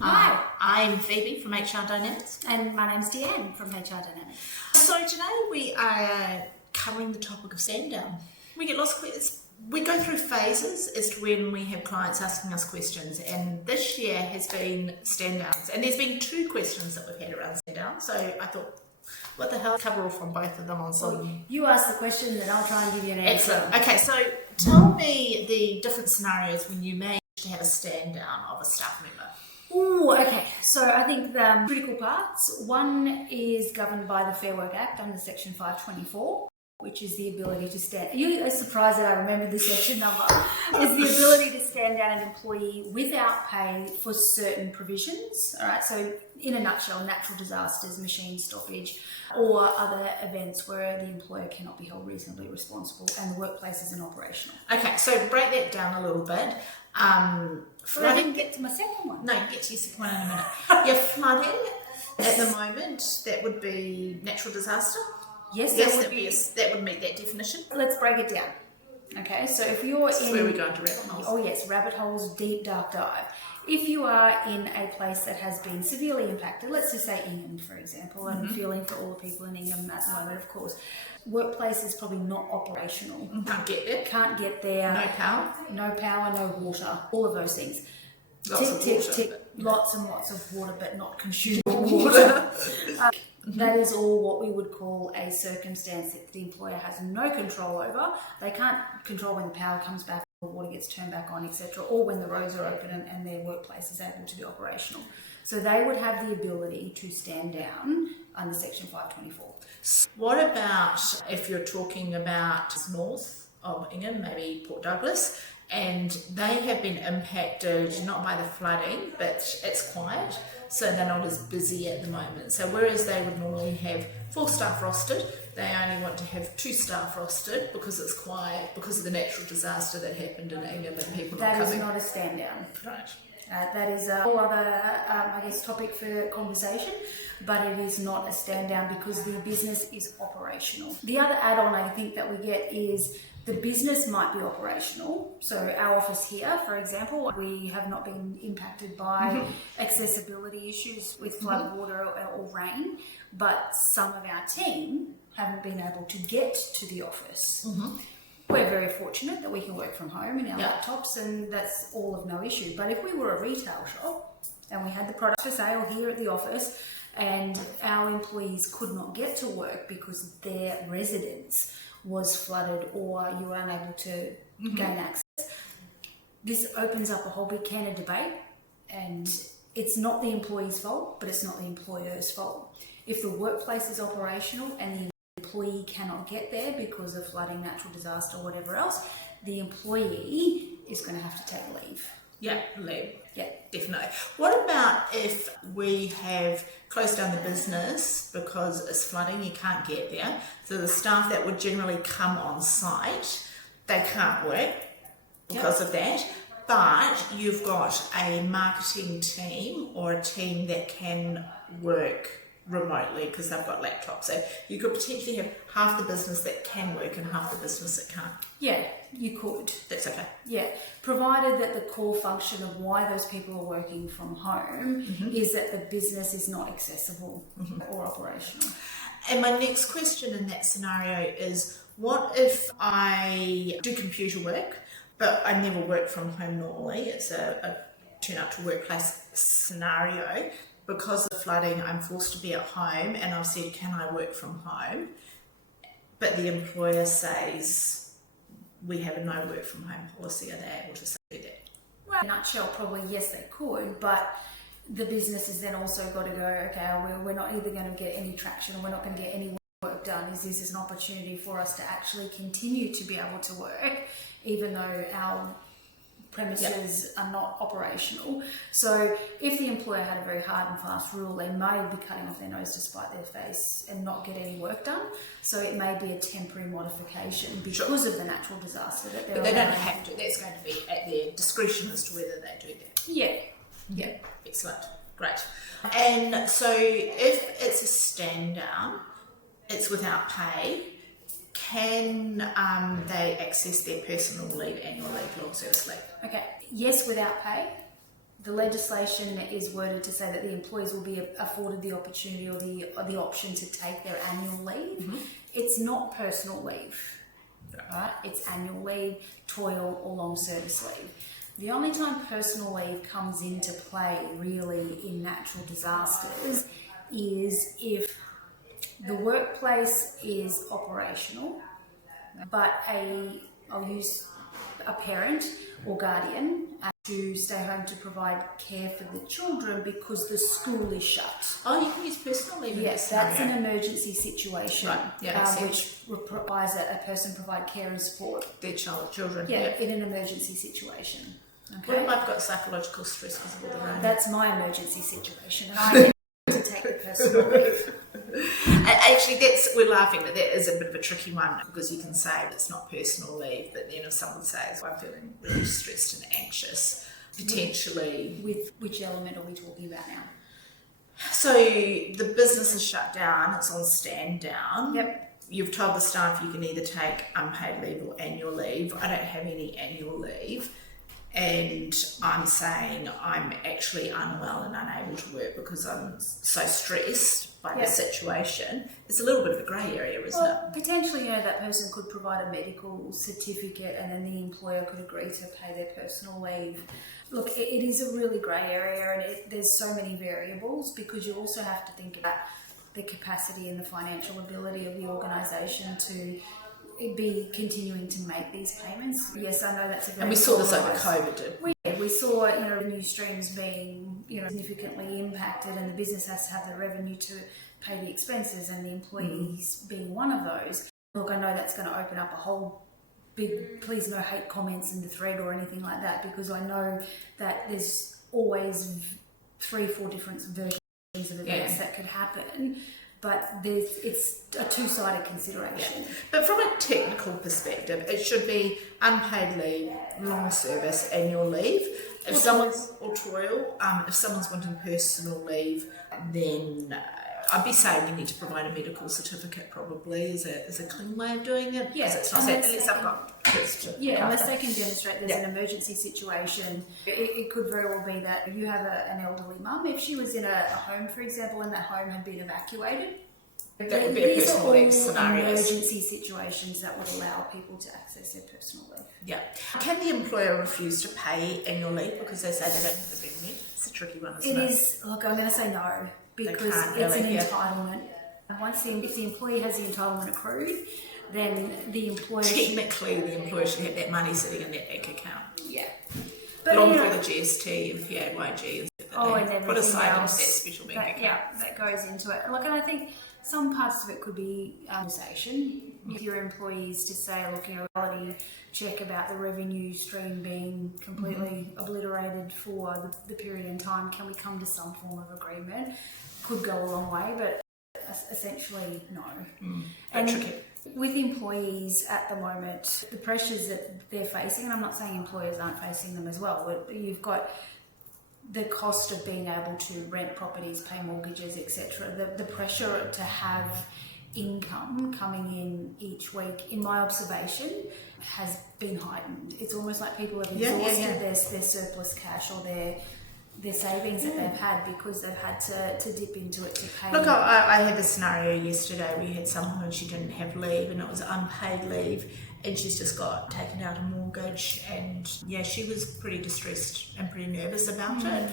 Hi. I'm Phoebe from HR Dynamics. And my name's Deanne from HR Dynamics. So today we are covering the topic of stand down. We get lots of questions. We go through phases as to when we have clients asking us questions, and this year has been stand downs. And there's been 2 questions that we've had around stand down. So I thought, what the hell, cover off on both of them on some. Well, you ask the question, then I'll try and give you an answer. Excellent. Okay, so tell me the different scenarios when you manage to have a stand down of a staff member. Ooh, okay. So I think the critical parts. One is governed by the Fair Work Act under Section 524, which is the ability to stand. You are surprised that I remember the section number. Is the ability to stand down an employee without pay for certain provisions. All right. So in a nutshell, natural disasters, machine stoppage, or other events where the employer cannot be held reasonably responsible and the workplace isn't operational. Okay, so break that down a little bit. I didn't get to my second one. No, get to your second one in a minute. Your flooding at the moment, that would be natural disaster? Yes, that would meet that definition. Let's break it down. Okay, so if you're This is where we go into rabbit holes. Oh yes, rabbit holes, deep dark dive. If you are in a place that has been severely impacted, let's just say Ingham, for example, and feeling for all the people in Ingham at the moment, of course, workplace is probably not operational. Can't get there. Can't get there. No power. No power, no water, all of those things. Lots of water. Lots and lots of water, but not consumable water. That is all what we would call a circumstance that the employer has no control over. They can't control when the power comes back, or water gets turned back on, etc., or when the roads are open and their workplace is able to be operational. So they would have the ability to stand down under Section 524. What about if you're talking about north of Ingham, maybe Port Douglas, and they have been impacted not by the flooding, but it's quiet, so they're not as busy at the moment. So whereas they would normally have 4 staff rostered, they only want to have 2 staff rostered because it's quiet, because of the natural disaster that happened in Ingham and people not coming. That is not a stand down. Right. That is a whole other, topic for conversation, but it is not a stand down because the business is operational. The other add-on I think that we get is the business might be operational. So our office here, for example, we have not been impacted by accessibility issues with flood water or rain, but some of our team haven't been able to get to the office. We're very fortunate that we can work from home in our laptops, and that's all of no issue. But if we were a retail shop and we had the products for sale here at the office and our employees could not get to work because their residence was flooded or you were unable to gain access, this opens up a whole big can of debate, and it's not the employee's fault, but it's not the employer's fault. If the workplace is operational and the employee cannot get there because of flooding, natural disaster, or whatever else, the employee is going to have to take leave. Yeah, leave. Yeah, definitely. What about if we have closed down the business because it's flooding, you can't get there, so the staff that would generally come on site, they can't work because of that, but you've got a marketing team or a team that can work remotely because they've got laptops. So you could potentially have half the business that can work and half the business that can't. Yeah, you could. That's okay. Yeah, provided that the core function of why those people are working from home is that the business is not accessible or operational. And my next question in that scenario is, what if I do computer work, but I never work from home normally? It's a turn up to workplace scenario. Because of flooding, I'm forced to be at home, and I've said, can I work from home? But the employer says, we have a no work from home policy. Are they able to say that? Well, in a nutshell, probably yes, they could, but the business has then also got to go, okay, we're not either going to get any traction or we're not going to get any work done. Is this an opportunity for us to actually continue to be able to work, even though our premises are not operational? So if the employer had a very hard and fast rule, they may be cutting off their nose to spite their face and not get any work done. So it may be a temporary modification because of the natural disaster that they're But they don't have to. That's going to be at their discretion as to whether they do that. Yeah. Excellent. Great. And so if it's a stand down, it's without pay, can they access their personal leave, annual leave, long service leave? Okay. Yes, without pay. The legislation is worded to say that the employees will be afforded the opportunity or the option to take their annual leave. Mm-hmm. It's not personal leave, right? It's annual leave, toil, or long service leave. The only time personal leave comes into play really in natural disasters is if the workplace is operational, but I'll use a parent or guardian to stay home to provide care for the children because the school is shut. Oh, you can use personal leave in Yes, that that's scenario. an emergency situation, Right, yeah, makes which requires a person provide care and support. Their children. Yeah, in an emergency situation. What Okay, if I've got psychological stress because of all the rain? that's my emergency situation, and I need to take the personal leave. Actually, we're laughing, but that is a bit of a tricky one because you can say it's not personal leave, but then if someone says, well, I'm feeling really stressed and anxious, potentially. With which element are we talking about now? So the business is shut down, it's on stand down. Yep. You've told the staff you can either take unpaid leave or annual leave. I don't have any annual leave. And I'm saying I'm actually unwell and unable to work because I'm so stressed by the situation. It's a little bit of a grey area, isn't it? Potentially, that person could provide a medical certificate and then the employer could agree to pay their personal leave. Look, it is a really grey area and there's so many variables because you also have to think about the capacity and the financial ability of the organisation to be continuing to make these payments. Yes, I know that's a very... And we saw this over COVID, didn't we? We saw, revenue streams being, significantly impacted and the business has to have the revenue to pay the expenses and the employees being one of those. Look, I know that's going to open up a whole big please no hate comments in the thread or anything like that because I know that there's always 3-4 different versions of events that could happen. But it's a two-sided consideration. Yeah. But from a technical perspective, it should be unpaid leave, long service, annual leave. If someone's wanting personal leave, then I'd be saying you need to provide a medical certificate probably as a clean way of doing it. Yeah, it's not unless I've got kids to unless they can demonstrate there's an emergency situation. It could very well be that you have an elderly mum. If she was in a home, for example, and that home had been evacuated, that would be a these personal are leave all scenario. Emergency situations that would allow people to access their personal leave. Yeah. Can the employer refuse to pay annual leave because they say they don't have the revenue? It's a tricky one, isn't it? It is. Look, I'm going to say no. Because it's an entitlement. If the employee has the entitlement accrued, then the employer technically the employer should have that money sitting in their bank account. Yeah. But along with the GST and PAYG and everything put aside else that special bank account. Yeah, that goes into it. Look, and I think some parts of it could be conversation with your employees to say, look, a reality check about the revenue stream being completely obliterated for the period in time. Can we come to some form of agreement? Could go a long way, but essentially no. And tricky. With employees at the moment, the pressures that they're facing, and I'm not saying employers aren't facing them as well, but you've got the cost of being able to rent properties, pay mortgages, etc. The pressure to have income coming in each week, in my observation, has been heightened. It's almost like people have exhausted their surplus cash or their savings that they've had because they've had to dip into it to pay. Look, I had a scenario yesterday. We had someone and she didn't have leave and it was unpaid leave and she's just got taken out a mortgage and she was pretty distressed and pretty nervous about it.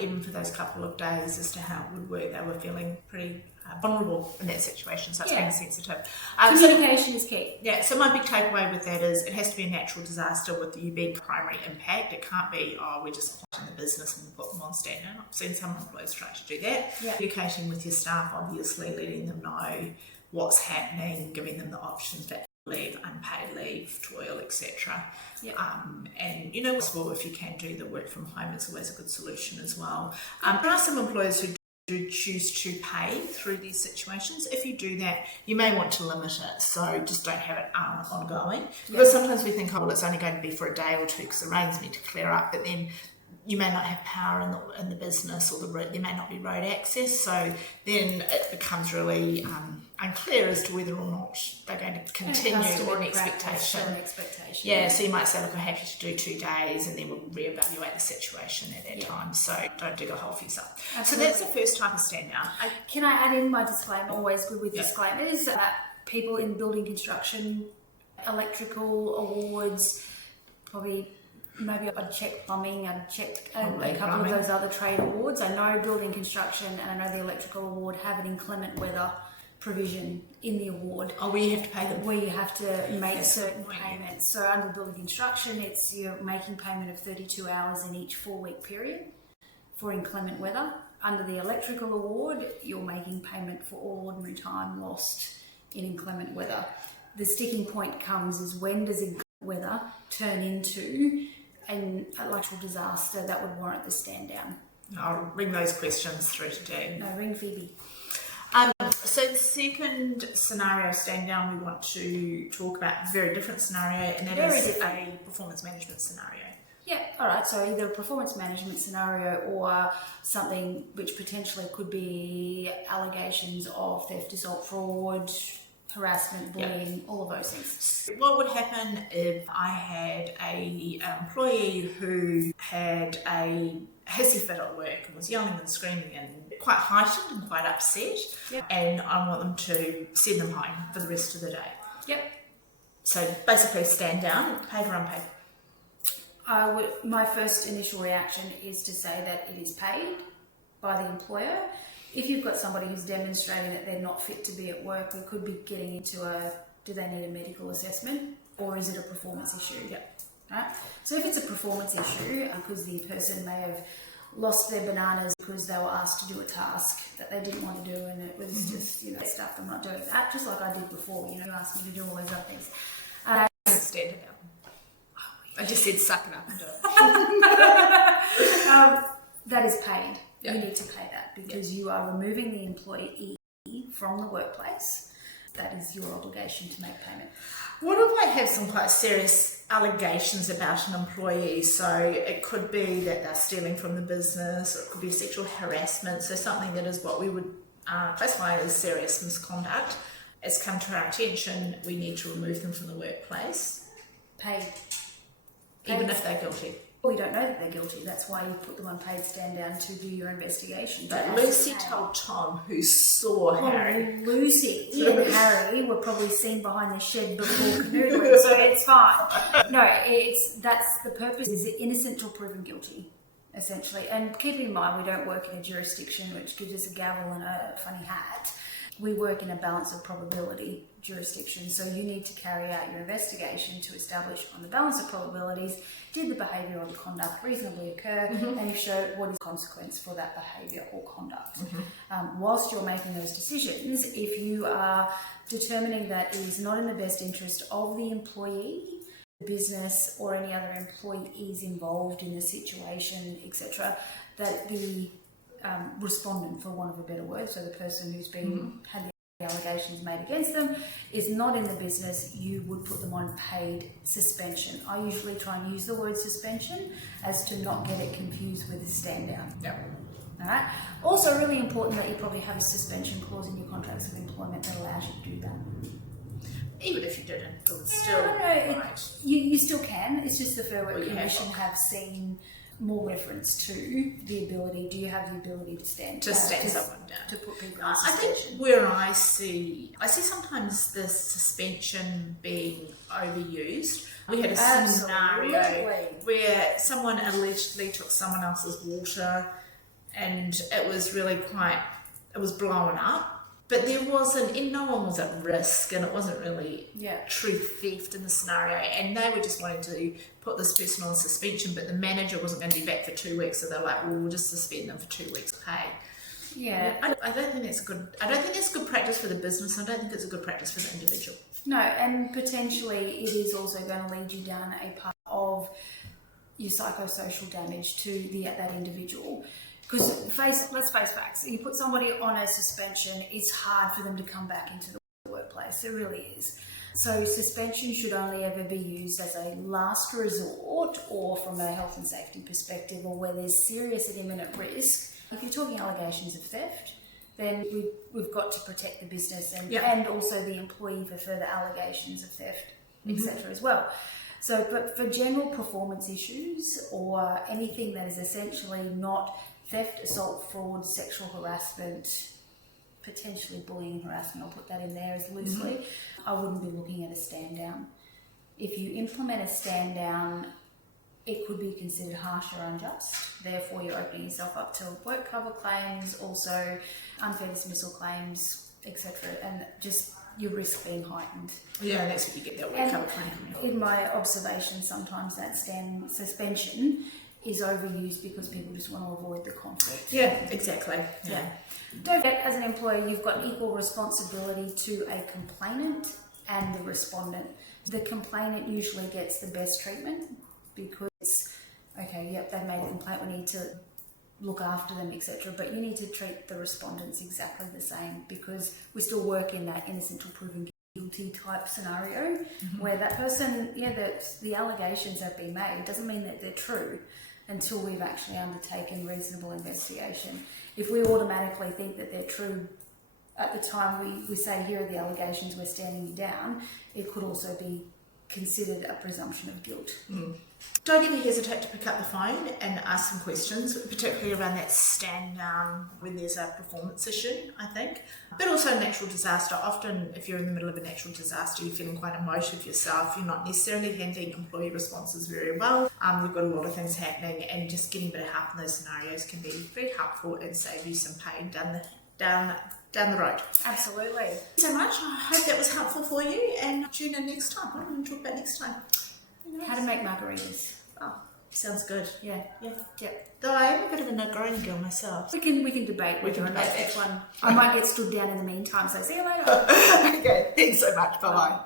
Even for those couple of days as to how it would work, they were feeling pretty vulnerable in that situation, so it's being sensitive. Communication is key. Yeah, so my big takeaway with that is it has to be a natural disaster with the big primary impact. It can't be, we're just closing the business and put them on stand down. I've seen some employers try to do that. Communicating with your staff, obviously, letting them know what's happening, giving them the options for leave, unpaid leave, toil, etc. And if you can do the work from home, it's always a good solution as well. There are some employers who do choose to pay through these situations. If you do that, you may want to limit it, so just don't have it ongoing. Because sometimes we think, it's only going to be for a day or two because the rain's meant to clear up, but then you may not have power in the business, or there may not be road access, so then it becomes really unclear as to whether or not they're going to continue or an expectation. Yeah, so you might say, look, I'm happy to do 2 days, and then we'll reevaluate the situation at that time. So don't dig a hole for yourself. Absolutely. So that's the first type of stand down. Can I add in my disclaimer? Always good with disclaimers. People in building construction, electrical awards, probably. Maybe I'd check plumbing, I'd check a couple of those other trade awards. I know building construction and I know the electrical award have an inclement weather provision in the award. Oh, where you have to pay them. Where you have to make certain payments. So under building construction, you're making payment of 32 hours in each 4-week period for inclement weather. Under the electrical award, you're making payment for all ordinary time lost in inclement weather. The sticking point comes is, when does inclement weather turn into an electoral disaster that would warrant the stand down? I'll bring those questions through to Dan. No, ring Phoebe. So the second scenario stand down, we want to talk about a very different scenario, and that is a performance management scenario. Yeah, all right. So either a performance management scenario or something which potentially could be allegations of theft, assault, fraud, harassment, bullying, all of those things. What would happen if I had an employee who had a hissy fit at work and was yelling and screaming and quite heightened and quite upset, and I want them to send them home for the rest of the day? Yep. So basically stand down, paid or unpaid. My first initial reaction is to say that it is paid by the employer. If you've got somebody who's demonstrating that they're not fit to be at work, we could be getting into do they need a medical assessment, or is it a performance issue? Yep. Right? So if it's a performance issue, because the person may have lost their bananas because they were asked to do a task that they didn't want to do, and it was just, stuff, I'm not doing that, just like I did before, you asked me to do all those other things. Stand it down. I just said suck it up and do it. That is paid. You need to pay that because you are removing the employee from the workplace. That is your obligation to make payment. What if I have some quite serious allegations about an employee? So it could be that they're stealing from the business, or it could be sexual harassment. So something that is what we would classify as serious misconduct. It's come to our attention, we need to remove them from the workplace. Paid. Even if they're guilty. We don't know that they're guilty. That's why you put them on paid stand down to do your investigation. But Lucy told Tom, who saw Harry. Lucy and Harry were probably seen behind the shed before canoodling, so it's fine. No, that's the purpose. Is it innocent till proven guilty, essentially? And keep in mind, we don't work in a jurisdiction which gives us a gavel and a funny hat. We work in a balance of probability jurisdiction, so you need to carry out your investigation to establish on the balance of probabilities, did the behaviour or the conduct reasonably occur, and you show what is the consequence for that behaviour or conduct. Whilst you're making those decisions, if you are determining that it is not in the best interest of the employee, the business, or any other employees involved in the situation, etc., that the respondent, for want of a better word, so the person who's been had the allegations made against them, is not in the business, you would put them on paid suspension. I usually try and use the word suspension as to not get it confused with a stand down. Yep. All right. Also, really important that you probably have a suspension clause in your contracts of employment that allows you to do that. Even if you didn't, it would still. Right. You still can. It's just the Fair Work Commission have seen more reference to the ability. Do you have the ability to stand someone down, to put people on I suspension? think where I see sometimes the suspension being overused. We had a scenario where someone allegedly took someone else's water, and it was really it was blowing up. But there wasn't, and no one was at risk, and it wasn't really true theft in the scenario. And they were just wanting to put this person on suspension, but the manager wasn't going to be back for 2 weeks, so they're like, "Well, we'll just suspend them for 2 weeks' pay." Yeah, I don't think that's good. I don't think that's good practice for the business. I don't think it's a good practice for the individual. No, and potentially it is also going to lead you down a path of your psychosocial damage to that individual. Because let's face facts, you put somebody on a suspension, it's hard for them to come back into the workplace. It really is. So suspension should only ever be used as a last resort or from a health and safety perspective, or where there's serious and imminent risk. If you're talking allegations of theft, then we've got to protect the business and also the employee for further allegations of theft, etc. as well. So, but for general performance issues or anything that is essentially not theft, assault, fraud, sexual harassment, potentially bullying, harassment, I'll put that in there as loosely, I wouldn't be looking at a stand down. If you implement a stand down, it could be considered harsh or unjust. Therefore, you're opening yourself up to work cover claims, also unfair dismissal claims, etc. And just your risk being heightened. Yeah, that's what you get that work cover claim. In my observation, sometimes that suspension is overused because people just want to avoid the conflict. Yeah, exactly. Yeah. Don't forget, as an employer, you've got equal responsibility to a complainant and the respondent. The complainant usually gets the best treatment because, okay, yep, they've made a complaint, we need to look after them, etc. But you need to treat the respondents exactly the same, because we still work in that innocent till proven guilty type scenario where that person, the allegations have been made. Doesn't mean that they're true until we've actually undertaken reasonable investigation. If we automatically think that they're true at the time we say, here are the allegations, we're standing you down, it could also be considered a presumption of guilt. Don't ever hesitate to pick up the phone and ask some questions, particularly around that stand down when there's a performance issue, I think. But also natural disaster. Often if you're in the middle of a natural disaster, you're feeling quite emotive yourself, you're not necessarily handling employee responses very well, you've got a lot of things happening, and just getting a bit of help in those scenarios can be very helpful and save you some pain down the road. Absolutely. Thank you so much. I hope that was helpful for you, and tune in next time. What are we going to talk about next time? How to make margaritas. Oh, sounds good. Yeah. Though I am a bit of a Negroni girl myself. We can debate whether or not which one. I might get stood down in the meantime, so see you later. Okay, thanks so much. Bye-bye.